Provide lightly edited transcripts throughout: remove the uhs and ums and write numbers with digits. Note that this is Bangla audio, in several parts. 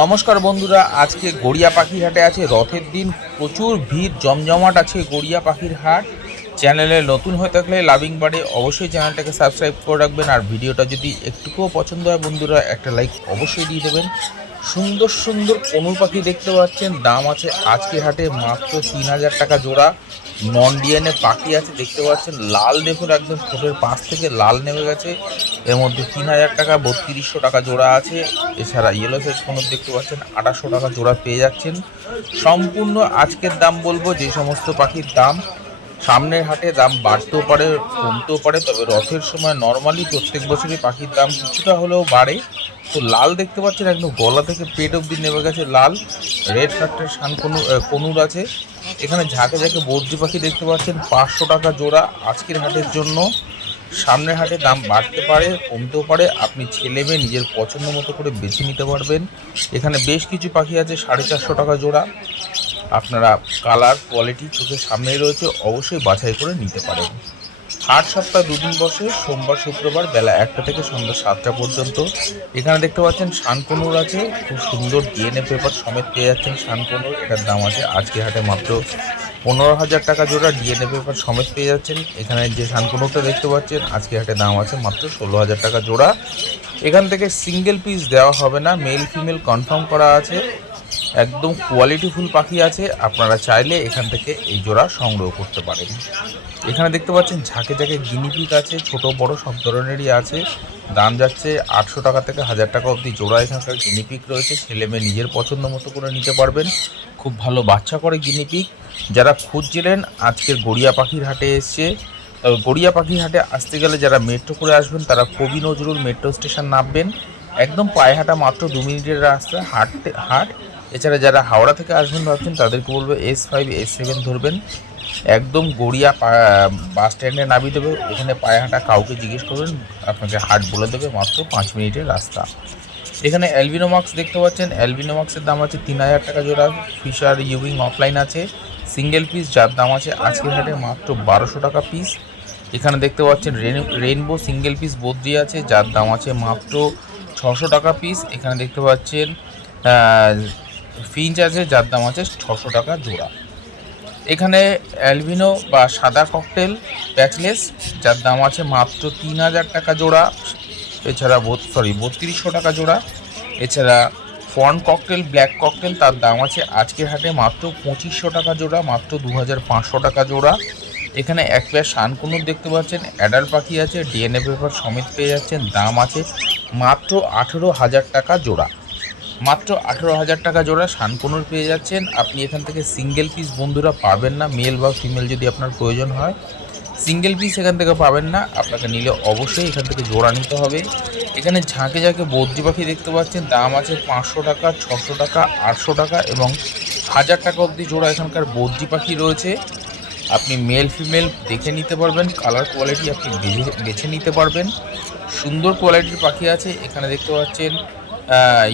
নমস্কার বন্ধুরা, আজকে গড়িয়া পাখির হাটে আছে রথের দিন। প্রচুর ভিড়, জমজমাট আছে গড়িয়া পাখির হাট। চ্যানেলে নতুন হয়ে থাকলে লাভিং বার্ডে অবশ্যই চ্যানেলটাকে সাবস্ক্রাইব করে রাখবেন। আর ভিডিওটা যদি একটুকুও পছন্দ হয় বন্ধুরা, একটা লাইক অবশ্যই দিয়ে দেবেন। সুন্দর সুন্দর কনুর পাখি দেখতে পাচ্ছেন, দাম আছে আজকে হাটে মাত্র 3000 টাকা জোড়া। নন ডিএনএ পাখি আছে দেখতে পাচ্ছেন, লাল দেখুন একদম ঠোঁটের পাশ থেকে লাল নেমে গেছে। এর মধ্যে 3000 টাকা 3200 টাকা জোড়া আছে। এছাড়া ইয়েলো সাইজ কনুর দেখতে পাচ্ছেন 2800 টাকা জোড়া পেয়ে যাচ্ছেন। সম্পূর্ণ আজকের দাম বলবো, যে সমস্ত পাখির দাম সামনের হাটে দাম বাড়তেও পারে কমতেও পারে, তবে রথের সময় নর্মালি প্রত্যেক বছরই পাখির দাম কিছুটা হলেও বাড়ে। তো লাল দেখতে পাচ্ছেন একদম গলা থেকে পেট অবধি নেমে গেছে লাল। রেড ফ্যাক্টর শান কনুর আছে। এখানে ঝাঁকে ঝাঁকে বদ্রি পাখি দেখতে পাচ্ছেন 500 টাকা জোড়া আজকের হাটের জন্য। সামনের হাটে দাম বাড়তে পারে কমতেও পারে, আপনি ছেলে মেয়ে নিজের পছন্দ মতো করে বেছে নিতে পারবেন। এখানে বেশ কিছু পাখি আছে 450 টাকা জোড়া। আপনারা কালার কোয়ালিটি চোখের সামনেই রয়েছে, অবশ্যই বাছাই করে নিতে পারেন। হাট সপ্তাহে দুদিন বসে, সোমবার শুক্রবার বেলা 1টা থেকে সন্ধ্যা 7টা পর্যন্ত। এখানে দেখতে পাচ্ছেন শানকনুর আছে, খুব সুন্দর ডিএনএ পেপার সমেত পেয়ে যাচ্ছেন শানকনুর। এটার দাম আছে আজকে হাটে মাত্র 15,000 টাকা জোড়া, ডিএনএ পেপার সমেত পেয়ে যাচ্ছেন। এখানে যে শানকনুরটা দেখতে পাচ্ছেন আজকে হাটে দাম আছে মাত্র 16,000 টাকা জোড়া। এখান থেকে সিঙ্গেল পিস দেওয়া হবে না, মেল ফিমেল কনফার্ম করা আছে। একদম কোয়ালিটিফুল পাখি আছে, আপনারা চাইলে এখান থেকে এই জোড়া সংগ্রহ করতে পারেন। এখানে দেখতে পাচ্ছেন ঝাঁকে ঝাঁকে গিনিপিক আছে, ছোট বড় সব ধরনেরই আছে। দাম যাচ্ছে 800 টাকা থেকে 1000 টাকা অবধি জোড়া। এখানকার গিনিপিক রয়েছে, ছেলে মেয়ে নিজের পছন্দ মতো করে নিতে পারবেন। খুব ভালো বাচ্চা করে গিনিপিক। যারা খুঁজছিলেন আজকের গড়িয়া পাখির হাটে এসছে, গড়িয়া পাখির হাটে আসতে গেলে যারা মেট্রো করে আসবেন তারা কবি নজরুল মেট্রো স্টেশন নামবেন। একদম পায়ে হাঁটা মাত্র 2 মিনিটের রাস্তা হাট। এছাড়া যারা হাওড়া থেকে আসবেন ভাবছেন তাদেরকে বলবো S5 S7 ধরবেন, একদম গড়িয়া বাস স্ট্যান্ডে নামিয়ে দেবে। এখানে পায়ে হাঁটা কাউকে জিজ্ঞেস করবেন, আপনাকে হাট বলে দেবে, মাত্র 5 মিনিটের রাস্তা। এখানে অ্যালবিনো মাক্স দেখতে পাচ্ছেন, অ্যালবিনো মাক্সের দাম আছে 3000 টাকা জোড়া। ফিশার ইউইং অফলাইন আছে সিঙ্গেল পিস, যার দাম আছে আজকের হাটে মাত্র 1200 টাকা পিস। এখানে দেখতে পাচ্ছেন রেইনবো সিঙ্গেল পিস বদ্রি আছে, যার দাম আছে মাত্র 600 টাকা পিস। এখানে দেখতে পাচ্ছেন ফিঞ্চ আছে, যার দাম আছে 600 টাকা জোড়া। এখানে অ্যালবিনো বা সাদা ককটেল প্যাচলেস, যার দাম আছে মাত্র 3000 টাকা জোড়া। এছাড়া 3200 টাকা জোড়া। এছাড়া ফন ককটেল ব্ল্যাক ককটেল, তার দাম আছে আজকের হাটে মাত্র 2500 টাকা জোড়া, মাত্র 2500 টাকা জোড়া। এখানে এক পেয়ার শানকুনুর দেখতে পাচ্ছেন, অ্যাডাল্ট পাখি আছে, ডিএনএ পেপার সমেত পেয়ে যাচ্ছেন। দাম আছে মাত্র 18,000 টাকা জোড়া, মাত্র 18,000 টাকা জোড়া শানকনুর পেয়ে যাচ্ছেন। আপনি এখান থেকে সিঙ্গেল পিস বন্ধুরা পাবেন না, মেল বা ফিমেল যদি আপনার প্রয়োজন হয় সিঙ্গেল পিস এখান থেকে পাবেন না, আপনাকে নিলে অবশ্যই এখান থেকে জোড়া নিতে হবে। এখানে ঝাঁকে ঝাঁকে বদ্রি পাখি দেখতে পাচ্ছেন, দাম আছে 500 টাকা 600 টাকা 800 টাকা এবং 1000 টাকা অবধি জোড়া এখানকার বদ্রি পাখি রয়েছে। আপনি মেল ফিমেল দেখে নিতে পারবেন, কালার কোয়ালিটি আপনি বেছে নিতে পারবেন। সুন্দর কোয়ালিটির পাখি আছে। এখানে দেখতে পাচ্ছেন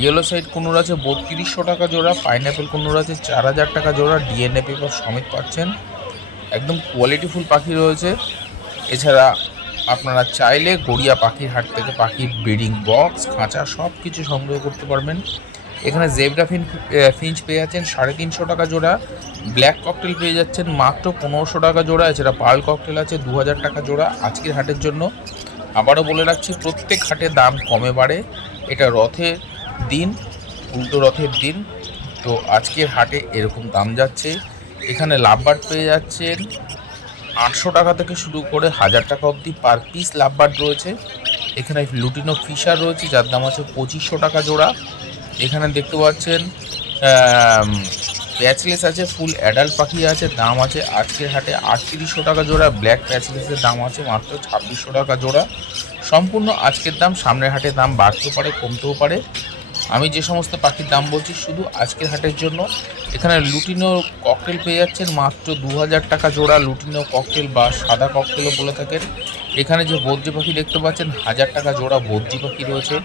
ইয়েলো সাইড কুনুর আছে 3200 টাকা জোড়া, পাইনঅ্যাপেল কুনুর আছে 4000 টাকা জোড়া, ডিএনএ পেপার সমেত পাচ্ছেন। একদম কোয়ালিটিফুল পাখি রয়েছে। এছাড়া আপনারা চাইলে গড়িয়া পাখির হাট থেকে পাখির ব্রিডিং বক্স খাঁচা সব কিছু সংগ্রহ করতে পারবেন। এখানে জেব্রা ফিঞ্চ পেয়ে যাচ্ছেন 350 টাকা জোড়া, ব্ল্যাক ককটেল পেয়ে যাচ্ছেন মাত্র 1500 টাকা জোড়া। এছাড়া পার্ল ককটেল আছে 2000 টাকা জোড়া আজকের হাটের জন্য। আবারও বলে রাখছি, প্রত্যেক হাটে দাম কমে বাড়ে, এটা রথের দিন, উল্টো রথের দিন। তো আজকের হাটে এরকম দাম যাচ্ছে। এখানে লাভবার্ড পেয়ে যাচ্ছেন 800 টাকা থেকে শুরু করে 1000 টাকা অবধি পার পিস লাভবার্ড রয়েছে। এখানে লুটিনো ফিশার রয়েছে, যার দাম আছে 2500 টাকা জোড়া। এখানে দেখতে পাচ্ছেন প্যাচলেস আছে, ফুল অ্যাডাল্ট পাখি আছে, দাম আছে আজকের হাটে 3800 টাকা জোড়া। ব্ল্যাক প্যাচলেসের দাম আছে মাত্র 2600 টাকা জোড়া। সম্পূর্ণ আজকের দাম, সামনের হাটে দাম বাড়তেও পারে কমতেও পারে। আমি যে সমস্ত পাখির দাম বলছি শুধু আজকের হাটের জন্য। এখানে লুটিনো ককটেল পেয়ে যাচ্ছেন মাত্র 2000 টাকা জোড়া, লুটিনো ককটেল বা সাদা ককটেলও বলে থাকেন। এখানে যে বদ্রি পাখি দেখতে পাচ্ছেন 1000 টাকা জোড়া বদ্রি পাখি রয়েছে।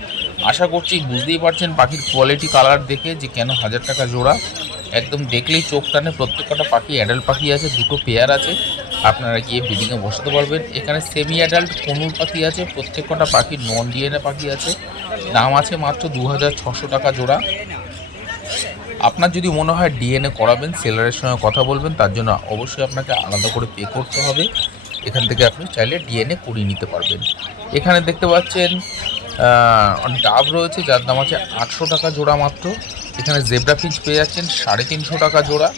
আশা করছি বুঝতেই পারছেন পাখির কোয়ালিটি কালার দেখে যে কেন 1000 টাকা জোড়া। একদম দেখলেই চোখ টানে। প্রত্যেকটা পাখি অ্যাডাল্ট পাখি আছে, দুটো পেয়ার আছে, আপনারা গিয়ে ব্রিডিংয়ে বসাতে পারবেন। এখানে সেমি অ্যাডাল্ট কনুর পাখি আছে, প্রত্যেকটা পাখি নন ডিএনএ পাখি আছে, দাম আছে মাত্র 2600 টাকা জোড়া। আপনার যদি মনে হয় ডিএনএ করাবেন, সেলারের সঙ্গে কথা বলবেন, তার জন্য অবশ্যই আপনাকে আলাদা করে পে করতে হবে। এখান থেকে আপনি চাইলে ডিএনএ করিয়ে নিতে পারবেন। এখানে দেখতে পাচ্ছেন ডাব রয়েছে, যার দাম আছে 800 টাকা জোড়া মাত্র। এখানে জেব্রা ফিঞ্চ পেয়ে যাচ্ছেন 350 টাকা জোড়া।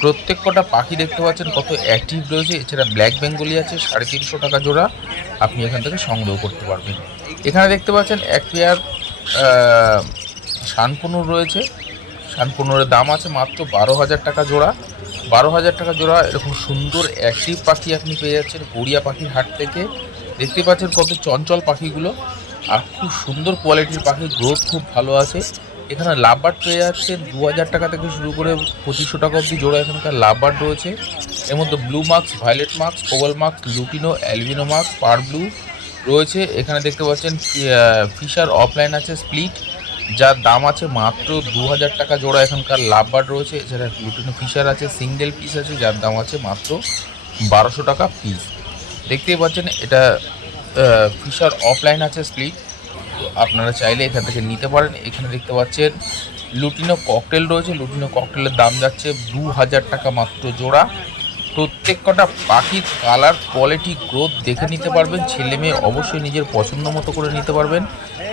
প্রত্যেক কটা পাখি দেখতে পাচ্ছেন কত অ্যাক্টিভ রয়েছে। এছাড়া ব্ল্যাক বেঙ্গলি আছে 350 টাকা জোড়া, আপনি এখান থেকে সংগ্রহ করতে পারবেন। এখানে দেখতে পাচ্ছেন এক পেয়ার শানকুনুর রয়েছে। শানকুনুরের দাম আছে মাত্র 12,000 টাকা জোড়া। 12,000 টাকা জোড়া এরকম সুন্দর অ্যাক্টিভ পাখি আপনি পেয়ে যাচ্ছেন গড়িয়া পাখির হাট থেকে। দেখতে পাচ্ছেন কত চঞ্চল পাখিগুলো, আর খুব সুন্দর কোয়ালিটির পাখি, গ্রোথ খুব ভালো আছে। এখানে লাভবার্ড পেয়ে যাচ্ছেন 2,000 টাকা থেকে শুরু করে 2,500 টাকা অবধি জোড়া এখানকার লাভবার্ড রয়েছে। এর মধ্যে blue masks, violet masks, cobalt masks, lutino, albino masks, par blue রয়েছে। এখানে দেখতে পাচ্ছেন ফিশার অফলাইন আছে স্প্লিট, যার দাম আছে মাত্র 2,000 টাকা জোড়া এখানকার লাভবার্ড রয়েছে। এছাড়া লুটিনো ফিশার আছে, সিঙ্গেল পিস আছে, যার দাম আছে মাত্র 1,200 টাকা পিস। দেখতেই পাচ্ছেন এটা ফিশার অফলাইন আছে স্প্লিট, তো আপনারা চাইলে এখান থেকে নিতে পারেন। এখানে দেখতে পাচ্ছেন লুটিনো ককটেল রয়েছে। লুটিনো ককটেলের দাম যাচ্ছে 2,000 টাকা মাত্র জোড়া। প্রত্যেক কটা পাখির কালার, কোয়ালিটি, গ্রোথ দেখে নিতে পারবেন। ছেলে মেয়ে অবশ্যই নিজের পছন্দ মতো করে নিতে পারবেন।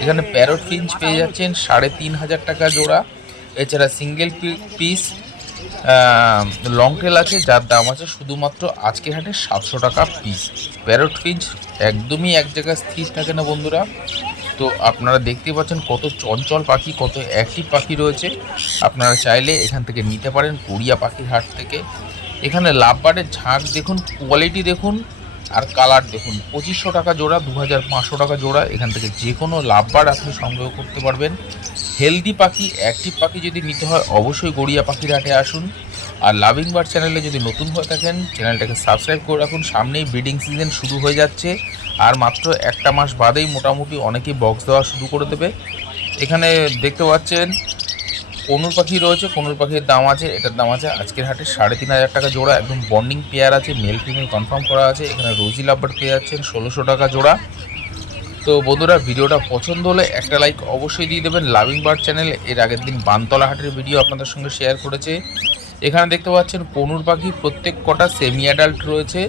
এখানে প্যারট ফিঞ্চ পেয়ে যাচ্ছেন 3,500 টাকা জোড়া। এছাড়া সিঙ্গেল পিস লং টেল আছে, যার দাম আছে শুধুমাত্র আজকে হাটে 700 টাকা পিস। প্যারট ফিঞ্চ একদমই এক জায়গায় স্থির থাকে না বন্ধুরা, তো আপনারা দেখতে পাচ্ছেন কত চঞ্চল পাখি, কত অ্যাক্টিভ পাখি রয়েছে। আপনারা চাইলে এখান থেকে নিতে পারেন গড়িয়া পাখির হাট থেকে। এখানে লাভবার্ডের ঝাঁক দেখুন, কোয়ালিটি দেখুন, আর কালার দেখুন। 2,500 টাকা জোড়া, 2,500 টাকা জোড়া। এখান থেকে যে কোনো লাভবার্ড আপনি সংগ্রহ করতে পারবেন। হেলদি পাখি, অ্যাক্টিভ পাখি যদি নিতে হয় অবশ্যই গড়িয়া পাখির হাটে আসুন। আর লাভিং বার্ড চ্যানেলে যদি নতুন হয়ে থাকেন, চ্যানেলটাকে সাবস্ক্রাইব করে রাখুন। সামনেই ব্রিডিং সিজন শুরু হয়ে যাচ্ছে, আর মাত্র একটা মাস বাদেই মোটামুটি অনেকেই বক্স দেওয়া শুরু করে দেবে। এখানে দেখতে পাচ্ছেন কনুর পাখি রয়েছে। কনুর পাখির দাম আছে, এটার দাম আছে আজকের হাটে 3,500 টাকা জোড়া। একদম বন্ডিং পেয়ার আছে, মেল ফিমেল কনফার্ম করা আছে। এখানে রোজি লাভবার্ড পেয়ে যাচ্ছেন 1,600 টাকা জোড়া। তো বন্ধুরা, ভিডিওটা পছন্দ হলে একটা লাইক অবশ্যই দিয়ে দেবেন। লাভিং বার্ড চ্যানেল এর আগের দিন বানতলা হাটের ভিডিও আপনাদের সঙ্গে শেয়ার করেছে। এখানে দেখতে পাচ্ছেন কনুর পাখি প্রত্যেক কটা সেমি অ্যাডাল্ট রয়েছে।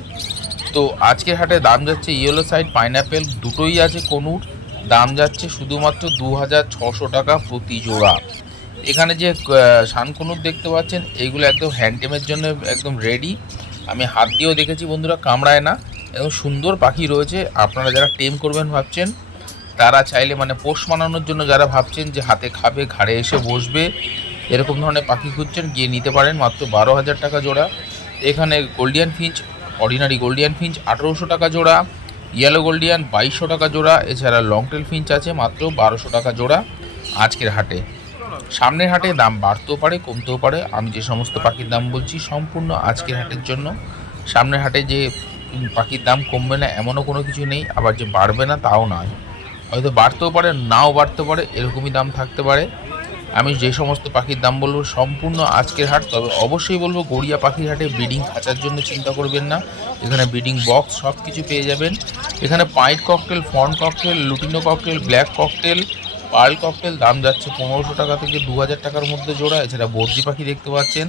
তো আজকের হাটে দাম যাচ্ছে ইয়েলো সাইড, পাইনাপেল দুটোই আছে কনুর, দাম যাচ্ছে শুধুমাত্র 2,600 টাকা প্রতি জোড়া। এখানে যে শানকনুর দেখতে পাচ্ছেন, এইগুলো একদম হ্যান্ডটেমের জন্য একদম রেডি। আমি হাত দিয়েও দেখেছি বন্ধুরা, কামড়ায় না, একদম সুন্দর পাখি রয়েছে। আপনারা যারা টেম করবেন ভাবছেন, তারা চাইলে মানে পোষ মানানোর জন্য যারা ভাবছেন যে হাতে খাবে, ঘাড়ে এসে বসবে, এরকম ধরনের পাখি খুঁজছেন, গিয়ে নিতে পারেন মাত্র 12,000 টাকা জোড়া। এখানে Gouldian Finch, ordinary Gouldian Finch 1,800 টাকা জোড়া, ইয়েলো গোল্ডিয়ান 2,200 টাকা জোড়া। এছাড়া লংটেল ফিঞ্চ আছে মাত্র 1,200 টাকা জোড়া আজকের হাটে। সামনের হাটে দাম বাড়তেও পারে, কমতেও পারে। আমি যে সমস্ত পাখির দাম বলছি সম্পূর্ণ আজকের হাটের জন্য। সামনের হাটে যে পাখির দাম কমবে না এমনও কোনো কিছু নেই, আবার যে বাড়বে না তাও নয়। হয়তো বাড়তেও পারে, নাও বাড়তে পারে, এরকমই দাম থাকতে পারে। আমি যে সমস্ত পাখির দাম বলবো সম্পূর্ণ আজকের হাট। তবে অবশ্যই বলবো গড়িয়া পাখির হাটে ব্রিডিং খাঁচার জন্য চিন্তা করবেন না, এখানে ব্রিডিং বক্স সব কিছু পেয়ে যাবেন। এখানে pied cockatiel, fawn cockatiel, lutino cockatiel, black cockatiel, pearl cockatiel দাম যাচ্ছে 1,500 টাকা থেকে 2,000 টাকার মধ্যে জোড়া। এছাড়া বর্জি পাখি দেখতে পাচ্ছেন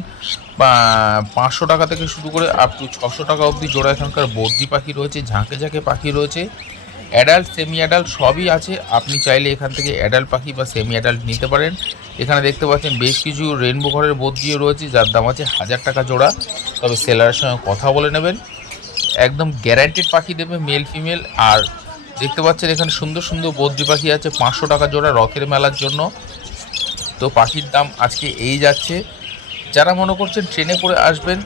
500 টাকা থেকে শুরু করে আপ টু 600 টাকা অবধি জোড়া এখানকার বর্জি পাখি রয়েছে। ঝাঁকে ঝাঁকে পাখি রয়েছে, অ্যাডাল্ট, সেমি অ্যাডাল্ট সবই আছে। আপনি চাইলে এখান থেকে অ্যাডাল্ট পাখি বা সেমি অ্যাডাল্ট নিতে পারেন। এখানে দেখতে পাচ্ছেন বেশ কিছু রেনবো ঘরের বর্জিও রয়েছে, যার দাম আছে 1,000 টাকা জোড়া। তবে সেলারের সঙ্গে কথা বলে নেবেন, একদম গ্যারান্টেড পাখি দেবে, মেল ফিমেল। আর দেখতে পাচ্ছেন এখানে সুন্দর সুন্দর বদ্রি পাখি আছে 500 টাকা জোড়া রথের মেলার জন্য। তো পাখির দাম আজকে এই যাচ্ছে। যারা মনে করছেন ট্রেনে করে আসবেন,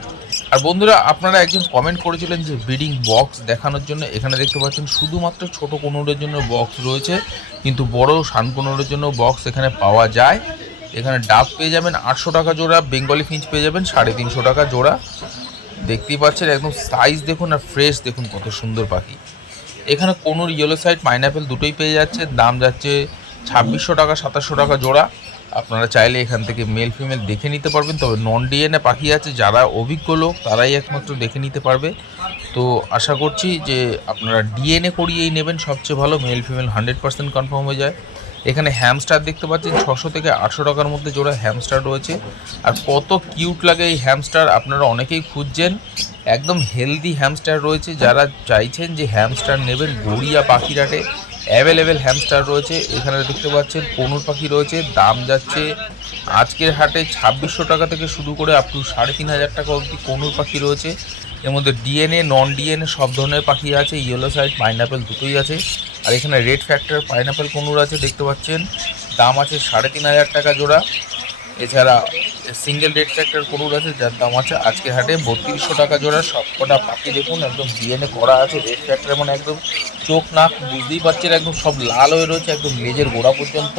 আর বন্ধুরা আপনারা একজন কমেন্ট করেছিলেন যে ব্রিডিং বক্স দেখানোর জন্য, এখানে দেখতে পাচ্ছেন শুধুমাত্র ছোট কোনুরের জন্য বক্স রয়েছে, কিন্তু বড় শানকনুরের জন্য বক্স এখানে পাওয়া যায়। এখানে ডাব পেয়ে যাবেন 800 টাকা জোড়া, বেঙ্গলি ফিঞ্চ পেয়ে যাবেন 350 টাকা জোড়া। দেখতেই পাচ্ছেন একদম সাইজ দেখুন আর ফ্রেশ দেখুন, কত সুন্দর পাখি। এখানে কোনুর, ইয়েলো সাইড, পাইনাপেল দুটোই পেয়ে যাচ্ছে, দাম যাচ্ছে 2,600 টাকা, 2,700 টাকা জোড়া। আপনারা চাইলে এখান থেকে মেল ফিমেল দেখে নিতে পারবেন। তবে নন ডিএনএ পাখি আছে, যারা অভিজ্ঞ লোক তারাই একমাত্র দেখে নিতে পারবে। তো আশা করছি যে আপনারা ডিএনএ করিয়েই নেবেন, সবচেয়ে ভালো। মেল ফিমেল 100% কনফার্ম হয়ে যায়। এখানে হ্যামস্টার দেখতে পাচ্ছেন 600 থেকে 800 টাকার মধ্যে জোড়া হ্যামস্টার রয়েছে। আর কত কিউট লাগে এই হ্যামস্টার, আপনারা অনেকেই খুঁজছেন। একদম হেলদি হ্যামস্টার রয়েছে, যারা চাইছেন যে হ্যামস্টার নেবেন গড়িয়া পাখিরহাটে অ্যাভেলেবেল হ্যামস্টার রয়েছে। এখানে দেখতে পাচ্ছেন কনুর পাখি রয়েছে, দাম যাচ্ছে আজকের হাটে 2600 টাকা থেকে শুরু করে আপ টু 3500 টাকা অবধি কনুর পাখি রয়েছে। এর মধ্যে ডিএনএ নন ডিএনএ সব ধরনের পাখি আছে, ইয়েলো সাইড পাইনাপেল দুটোই আছে। আর এখানে রেড ফ্যাক্টর পাইনাপেল কনুর আছে দেখতে পাচ্ছেন, দাম আছে 3500 টাকা জোড়া। এছাড়া সিঙ্গেল রেড ফ্যাক্টর কনুর আছে, যার দাম আছে আজকের হাটে 3200 টাকা জোড়া। সবকটা পাখি দেখুন একদম ডিএনএ করা আছে। রেড ফ্যাক্টর মানে একদম চোখ নাক বুঝতেই পারছেন একদম সব লাল হয়ে রয়েছে একদম লেজের গোড়া পর্যন্ত।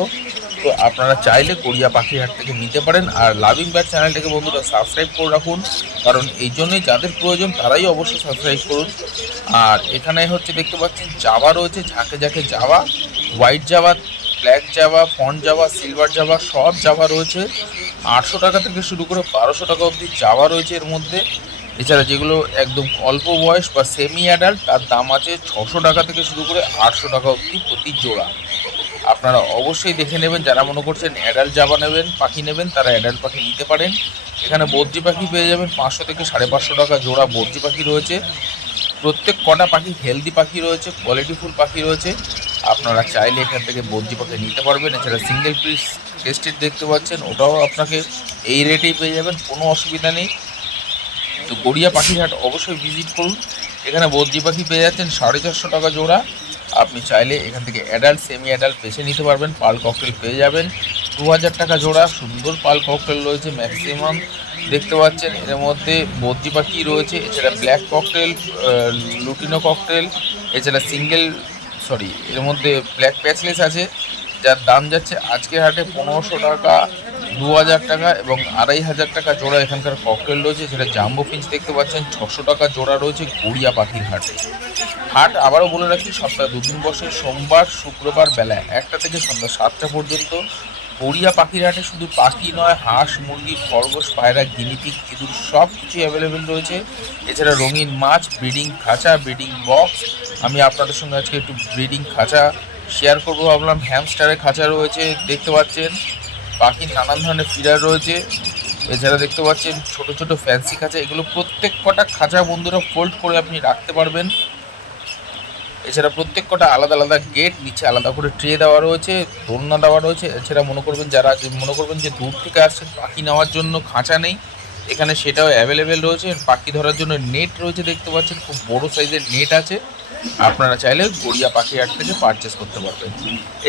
তো আপনারা চাইলে গড়িয়া পাখির হাট থেকে নিতে পারেন। আর লাভিং বার্ড চ্যানেলটাকে বন্ধুরা সাবস্ক্রাইব করে রাখুন, কারণ এই জন্যই যাদের প্রয়োজন তারাই অবশ্যই সাবস্ক্রাইব করুন। আর এখানে হচ্ছে দেখতে পাচ্ছেন জাভা রয়েছে, ঝাঁকে ঝাঁকে Java, white Java, black Java, font Java, silver Java সব জাভা রয়েছে। 800 টাকা থেকে শুরু করে 1200 টাকা অবধি জাভা রয়েছে এর মধ্যে। এছাড়া যেগুলো একদম অল্প বয়স বা সেমি অ্যাডাল্ট তার দাম আছে 600 টাকা থেকে শুরু করে 800 টাকা অবধি প্রতি জোড়া। আপনারা অবশ্যই দেখে নেবেন, যারা মনে করছেন অ্যাডাল্ট জাভা নেবেন পাখি নেবেন তারা অ্যাডাল্ট পাখি নিতে পারেন। এখানে বদ্রি পাখি পেয়ে যাবেন 500 থেকে 550 টাকা জোড়া বদ্রি পাখি রয়েছে। প্রত্যেক কটা পাখি হেলদি পাখি রয়েছে, কোয়ালিটিফুল পাখি রয়েছে, আপনারা চাইলে এখান থেকে বদ্রি পাখি নিতে পারবেন। এছাড়া সিঙ্গেল পিস টেস্টেড দেখতে পাচ্ছেন, ওটাও আপনাকে এই রেটেই পেয়ে যাবেন, কোনো অসুবিধা নেই। তো গড়িয়া পাখির হাট অবশ্যই ভিজিট করুন। এখানে বদ্রি পাখি পেয়ে যাচ্ছেন 450 টাকা জোড়া। আপনি চাইলে এখান থেকে অ্যাডাল্ট সেমি অ্যাডাল্ট বেছে নিতে পারবেন। পাল ককটেল পেয়ে যাবেন 2000 টাকা জোড়া। সুন্দর পাল ককটেল রয়েছে ম্যাক্সিমাম দেখতে পাচ্ছেন। এর মধ্যে বদ্রি পাখি রয়েছে, এছাড়া ব্ল্যাক ককটেল, লুটিনো ককটেল, এছাড়া এর মধ্যে ব্ল্যাক প্যাচলেস আছে, যার দাম যাচ্ছে আজকের হাটে 1500 টাকা, 2000 টাকা এবং 2500 টাকা জোড়া এখানকার ককটেল রয়েছে। সেটা জাম্বো ফিঞ্চ দেখতে পাচ্ছেন 600 টাকা জোড়া রয়েছে গড়িয়া পাখির হাটে। হাট আবারও বলে রাখি সপ্তাহে 2 দিন বসে, সোমবার শুক্রবার বেলা 1টা থেকে সন্ধ্যা 7টা পর্যন্ত। গড়িয়া পাখির হাটে শুধু পাখি নয়, হাঁস মুরগি খরগোশ পায়রা গিনিপিগ ইঁদুর সব কিছুই অ্যাভেলেবেল রয়েছে। এছাড়া রঙিন মাছ, ব্রিডিং খাঁচা, ব্রিডিং বক্স। আমি আপনাদের সঙ্গে আজকে একটু ব্রিডিং খাঁচা শেয়ার করবো ভাবলাম। হ্যামস্টারের খাঁচা রয়েছে দেখতে পাচ্ছেন, পাখির নানান ধরনের ফিডার রয়েছে। এছাড়া দেখতে পাচ্ছেন ছোট ছোট ফ্যান্সি খাঁচা, এগুলো প্রত্যেক কটা খাঁচা বন্ধুরা ফোল্ড করে আপনি রাখতে পারবেন। এছাড়া প্রত্যেক কটা আলাদা আলাদা গেট, নিচে আলাদা করে ট্রে দেওয়া রয়েছে, দোলনা দেওয়া রয়েছে। এছাড়া যারা মনে করবেন যে দূর থেকে আসছেন পাখি নেওয়ার জন্য খাঁচা নেই, এখানে সেটাও অ্যাভেলেবেল রয়েছে। পাখি ধরার জন্য নেট রয়েছে দেখতে পাচ্ছেন, খুব বড় সাইজের নেট আছে, আপনারা চাইলে গড়িয়া পাখি হাট থেকে পারচেস করতে পারবেন।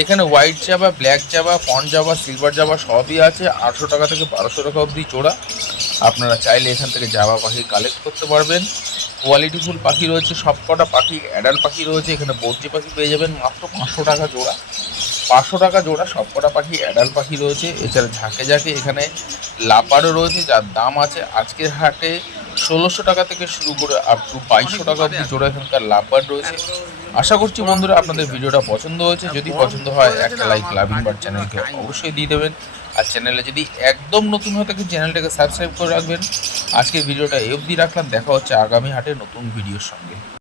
এখানে white Java, black Java, font Java, silver Java সবই আছে 800 টাকা থেকে 1200 টাকা অবধি জোড়া। আপনারা চাইলে এখান থেকে জাভা পাখি কালেক্ট করতে পারবেন। কোয়ালিটিফুল পাখি রয়েছে, সব কটা পাখি অ্যাডাল্ট পাখি রয়েছে। এখানে বদ্রি পাখি পেয়ে যাবেন মাত্র 500 টাকা জোড়া, 500 টাকা জোড়া সব কটা পাখি অ্যাডাল্ট পাখি রয়েছে। এছাড়া ঝাঁকে ঝাঁকে এখানে লাপারও রয়েছে, যার দাম আছে আজকের হাটে 1600 টাকা থেকে শুরু করে আপ টু 2200 টাকা অবধি জোড়া এখানকার লাপার রয়েছে। আশা করছি বন্ধুরা আপনাদের ভিডিওটা পছন্দ হয়েছে। যদি পছন্দ হয় একটা লাইক লাভিং বার্ড চ্যানেলকে অবশ্যই দিয়ে দেবেন। আর চ্যানেলে যদি একদম নতুন হয়ে থাকে চ্যানেলটাকে সাবস্ক্রাইব করে রাখবেন। আজকের ভিডিওটা এই অবধি রাখলাম, দেখা হচ্ছে আগামী হাটে নতুন ভিডিওর সঙ্গে।